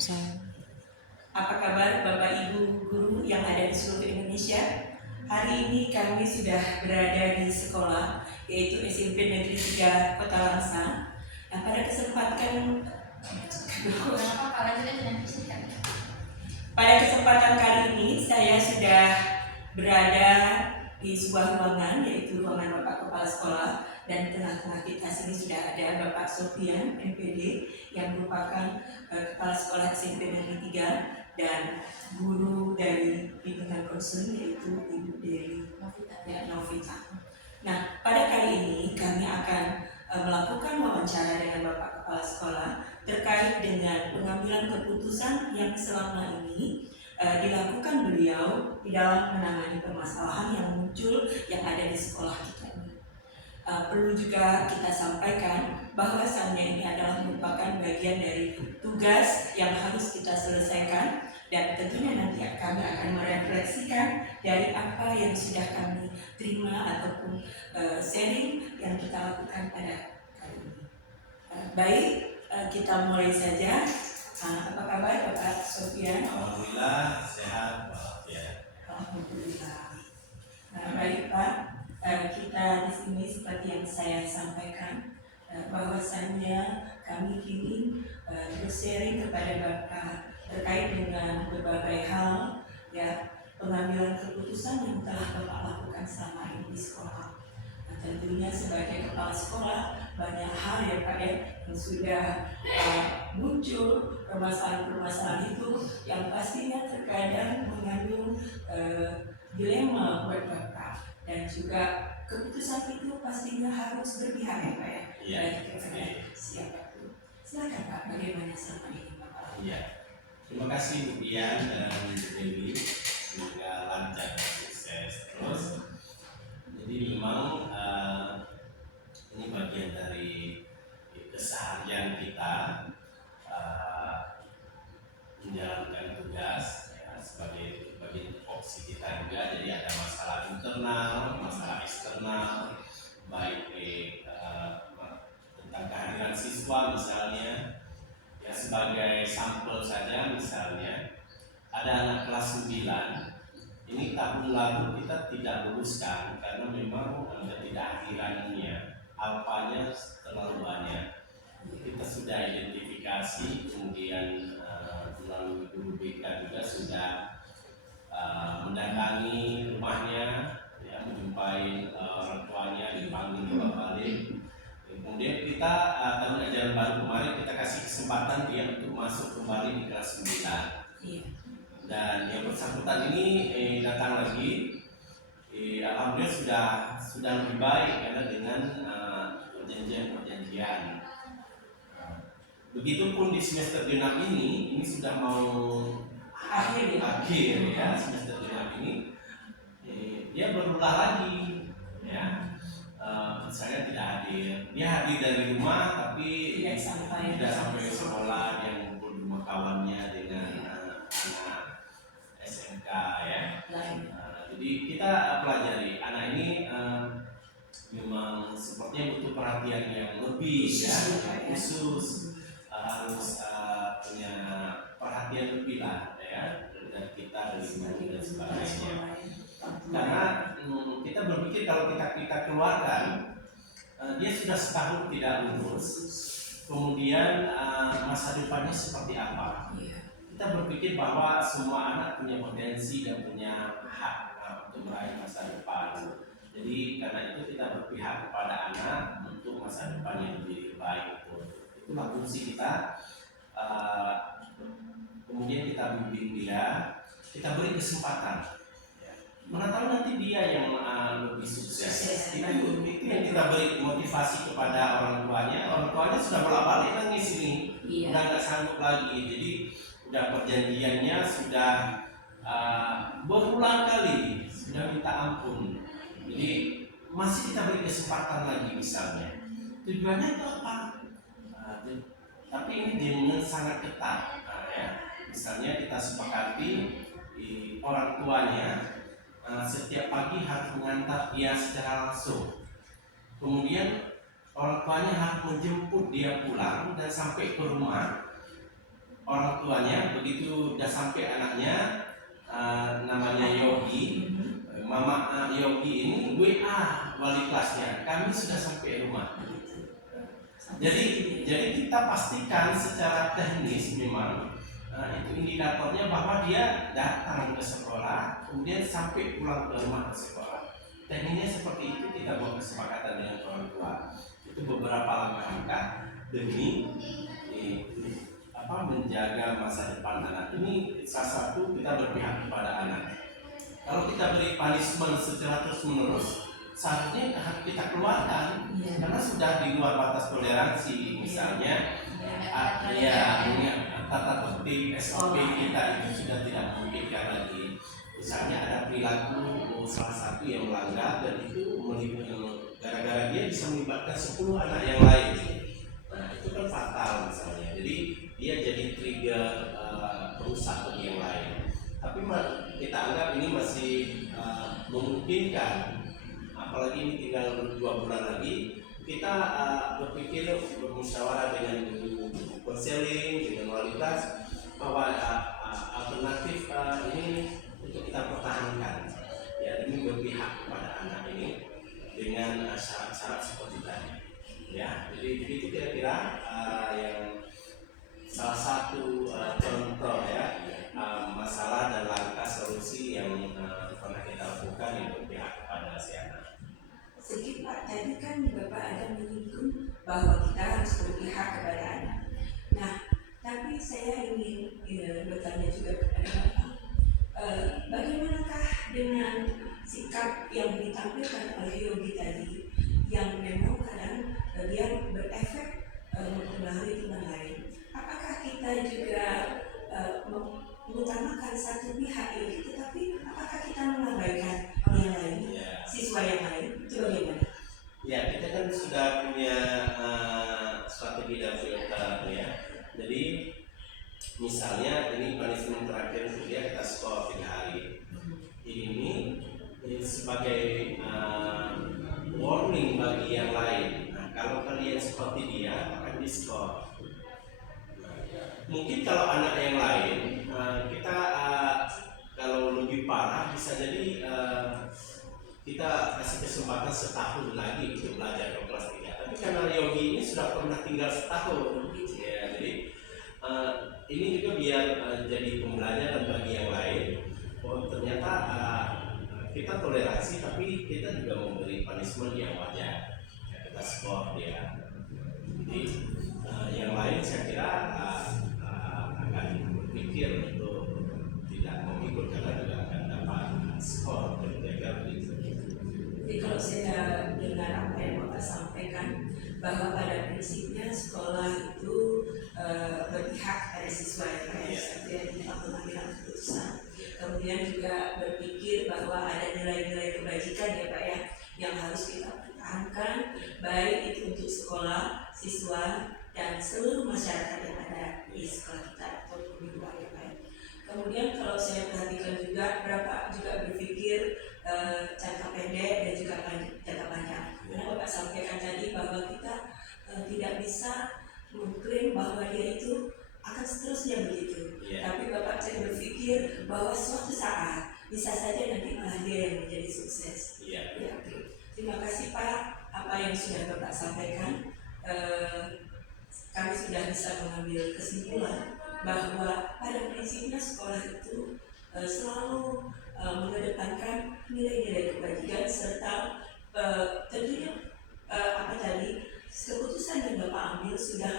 Waalaikumsalam. Apa kabar Bapak Ibu guru yang ada di seluruh Indonesia? Hari ini kami sudah berada di sekolah, yaitu SMP Negeri 3 Kota Langsa. Nah, pada kesempatan kali ini saya sudah berada di sebuah ruangan, yaitu ruangan Bapak Kepala Sekolah, dan tengah-tengah kita sini sudah ada Bapak Sofian MPD yang merupakan Kepala Sekolah SMP Negeri 3 dan guru dari bimbingan konseling, yaitu Ibu Dewi Novita. Nah, pada kali ini kami akan melakukan wawancara dengan Bapak Kepala Sekolah terkait dengan pengambilan keputusan yang selama ini dilakukan beliau di dalam menangani permasalahan yang muncul yang ada di sekolah kita ini. Perlu juga kita sampaikan bahwasannya ini adalah merupakan bagian dari tugas yang harus kita selesaikan, dan tentunya nanti kami akan merefleksikan dari apa yang sudah kami terima ataupun sharing yang kita lakukan pada kali ini. Baik, kita mulai saja. Apa kabar Bapak Sofian? Alhamdulillah sehat walafiat. Alhamdulillah. Baik Pak, kita di sini seperti yang saya sampaikan, bahwasannya kami ingin bersharing kepada Bapak terkait dengan berbagai hal, ya, pengambilan keputusan yang telah Bapak lakukan selama ini di sekolah. Tentunya sebagai kepala sekolah banyak hal ya Pak ya yang sudah muncul, permasalahan-permasalahan itu yang pastinya terkadang mengandung dilema buat Bapak, dan juga keputusan itu pastinya harus berpihak ya Pak ya. Iya. Kepada siapa pun. Silakan Pak, bagaimana selama ini Bapak? Iya. Terima kasih Bu Dian dan Bu Dewi, semoga lancar dan sukses terus. Jadi memang ini bagian dari keseharian kita menjalankan tugas ya, sebagai bagian tupoksi kita juga. Jadi ada masalah internal, masalah eksternal, baik tentang kehadiran siswa misalnya, ya sebagai sampel saja misalnya ada anak kelas 9. Ini tahun lalu kita tidak luluskan karena memang ketidakhadirannya, alfanya terlalu banyak. Kita sudah identifikasi, kemudian melalui guru BK juga sudah mendatangi rumahnya, ya, menjumpai orang tuanya, dipanggil bolak-balik. Kemudian kita tahun ajaran baru kemarin kita kasih kesempatan dia untuk masuk kembali di kelas 9. Iya. Dan yang bersangkutan ini datang lagi, alhamdulillah sudah lebih baik karena dengan perjanjian. Begitupun di semester genap ini sudah mau akhir ya semester genap ini, dia berulah lagi, ya. Misalnya tidak hadir, dia hadir dari rumah tapi tidak sampai sekolah, dia ngumpul di rumah kawannya dengan anak SMK ya. Jadi kita pelajari anak ini memang sepertinya butuh perhatian yang lebih ya, khusus, harus punya perhatian lebih lah ya dari kita, dari guru dan sebagainya. Karena kita berpikir kalau kita keluarkan dia sudah setahun tidak lulus, kemudian masa depannya seperti apa? Kita berpikir bahwa semua anak punya potensi dan punya hak untuk meraih masa depan. Jadi karena itu kita berpihak kepada anak untuk masa depan yang lebih baik. Itulah fungsi kita. Kemudian kita bimbing dia, kita beri kesempatan. Mana tahu nanti dia yang lebih sukses. Itu yang kita beri motivasi kepada orang tuanya sudah bolak-balik nangis ini, udah nggak sanggup lagi. Jadi udah perjanjiannya sudah berulang kali sudah minta ampun. Jadi masih kita beri kesempatan lagi misalnya. Tujuannya itu apa? Tapi ini dengan sangat ketat. Ya. Misalnya kita sepakati orang tuanya setiap pagi harus mengantar dia secara langsung. Kemudian orang tuanya harus menjemput dia pulang dan sampai ke rumah. orang tuanya begitu udah sampai anaknya namanya Yogi, Mama Yogi ini WA wali kelasnya, kami sudah sampai rumah. Jadi kita pastikan secara teknis memang itu indikatornya bahwa dia datang ke sekolah, kemudian sampai pulang ke rumah ke sekolah. Teknisnya seperti itu, kita buat kesepakatan dengan orang tua. Itu beberapa langkah-langkah demi menjaga masa depan anak. Ini salah satu kita berpihak kepada anak. Kalau kita beri punishment secara terus menerus, seharusnya harus kita keluarkan karena sudah di luar batas toleransi. Misalnya tata tertib SOP kita itu sudah tidak memungkinkan lagi. Misalnya ada perilaku salah satu yang melanggar dan itu gara-gara dia bisa melibatkan 10 anak yang lain. Nah itu kan fatal misalnya. Jadi dia jadi trigger perusak bagi yang lain. Tapi kita anggap ini masih memungkinkan. Apalagi ini tinggal 2 bulan lagi, kita berpikir bermusyawarah dengan guru konseling, dengan wali kelas bahwa alternatif ini untuk kita pertahankan. Ya, ini berpihak kepada anak ini dengan syarat-syarat seperti tadi. Ya, jadi itu kira-kira yang salah satu contoh ya masalah dan langkah solusi yang pernah kita lakukan yang berpihak kepada si anak. Sedikit Pak, tadi kan Bapak ada menyinggung bahwa kita harus berpihak kepada anak. Nah, tapi saya ingin bertanya juga kepada Bapak, bagaimanakah dengan sikap yang ditampilkan oleh Yogi tadi, yang memang kadang dia berefek mempengaruhi teman lain? Apakah kita juga mengutamakan satu pihak Yogi, tetapi apakah kita mengabaikan yang lain, siswa yang lain? Itu bagaimana? Ya, kita kan sudah punya strategi dan filter ya. Jadi misalnya ini punishment terakhir untuk dia kita skor 3 hari. Ini sebagai warning bagi yang lain. Nah, kalau kalian seperti dia akan diskor. Mungkin kalau anak yang lain kita kalau lebih parah bisa jadi kita kasih kesempatan setahun lagi untuk belajar ke kelas 3. Tapi karena Yogi ini sudah pernah tinggal setahun, ya, jadi ini juga biar jadi pembelajaran bagi yang lain. Oh ternyata kita toleransi, tapi kita juga memberi punishment yang wajar. Ya, kita skor dia. Jadi yang lain saya kira akan berpikir untuk tidak mengikut karena juga akan dapat skor berjaga begitu. Jadi kalau saya dengar apa yang Bapak sampaikan, bahwa pada prinsipnya sekolah itu berpihak pada siswa yang tidak mengambil keputusan. Kemudian juga berpikir bahwa ada nilai-nilai kebajikan ya Pak ya, yang harus kita pertahankan, baik itu untuk sekolah, siswa, dan seluruh masyarakat yang ada di sekolah kita ataupun di luar ya Pak. Kemudian kalau saya perhatikan juga, Bapak juga berpikir jangka pendek dan juga jangka panjang. Karena Bapak sampaikan tadi bahwa kita tidak bisa mengklaim bahwa dia itu akan seterusnya begitu. Tapi Bapak saya berpikir bahwa suatu saat bisa saja nanti malah dia yang menjadi sukses. Ya, terima kasih Pak apa yang sudah Bapak sampaikan. Kami sudah bisa mengambil kesimpulan bahwa pada prinsipnya sekolah itu selalu mengedepankan nilai-nilai kebajikan serta tentunya keputusan yang Bapak ambil sudah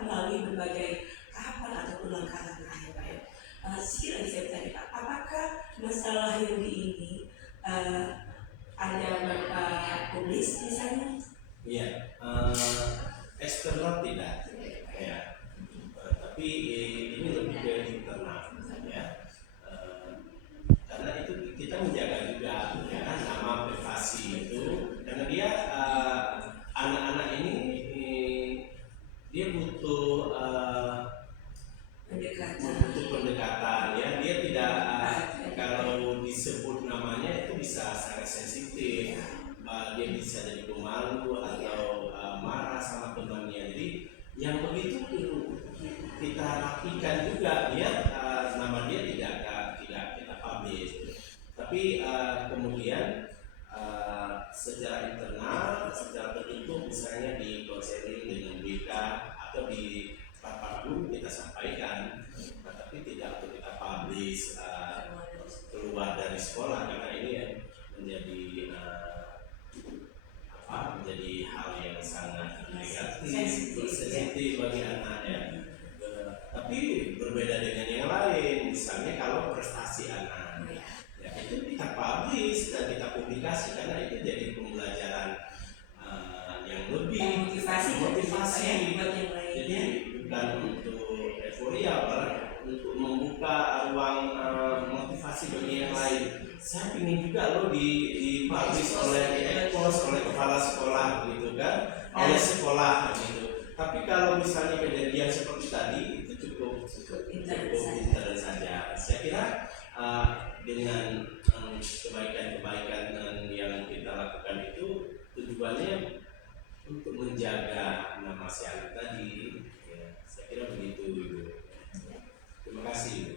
melalui berbagai tahapan ataupun langkah-langkah ya Pak ya. Sekali lagi saya bertanya Pak, apakah masalah Yogi ini ada Bapak publis misalnya? Iya, eksternal tidak, ya. Tapi ini lebih ke internal, ya. Karena itu kita menjaga juga, ya, nama privasi itu, karena dia anak-anak ini dia butuh pendekatan, ya. Dia tidak kalau disebut namanya itu bisa sangat sensitif. Dia bisa jadi pemalu atau marah sama temannya. Jadi yang begitu kita rapikan juga biar nama dia tidak kita publish. Tapi kemudian secara internal, secara tertutup misalnya di konseling dengan BK atau di rapat guru kita sampaikan, tapi tidak untuk kita publish keluar dari sekolah, karena ini menjadi menjadi hal yang sangat negatif, sensitif bagi anak ya. Tapi berbeda dengan yang lain, misalnya kalau prestasi anak, ya itu kita publish dan kita publikasi karena itu jadi pembelajaran yang lebih motivasi buat yang lain. Jadi bukan untuk euforia, untuk membuka ruang motivasi bagi yang lain. Saya ingin juga loh dipublish di-expose oleh kepala sekolah gitu kan, oleh sekolah gitu. Tapi kalau misalnya kejadian seperti tadi itu cukup intern saja. Saya kira dengan kebaikan-kebaikan yang kita lakukan itu tujuannya untuk menjaga nama si anak tadi. Ya, saya kira begitu Ibu. Terima kasih Ibu.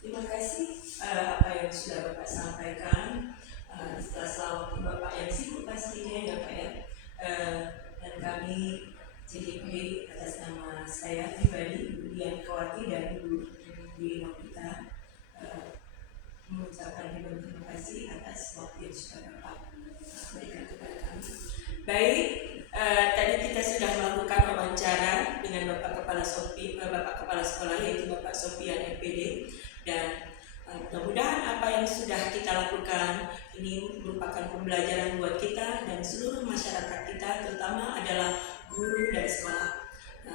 Terima kasih apa yang sudah Bapak sampaikan. Setelah waktu Bapak yang sibuk pastinya ya Pak ya. Dan kami JDP atas nama saya pribadi, Ibu Dian Kawati dan Ibu Dwi Novita mengucapkan terima kasih atas waktu yang sudah Bapak berikan kepada kami. Baik, tadi kita sudah melakukan wawancara dengan Bapak Kepala Sekolah yaitu Bapak Sofian MPD, dan mudah-mudahan apa yang sudah kita lakukan ini merupakan pembelajaran buat kita dan seluruh masyarakat kita, terutama adalah guru dan sekolah.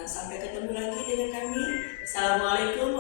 Sampai ketemu lagi dengan kami. Assalamualaikum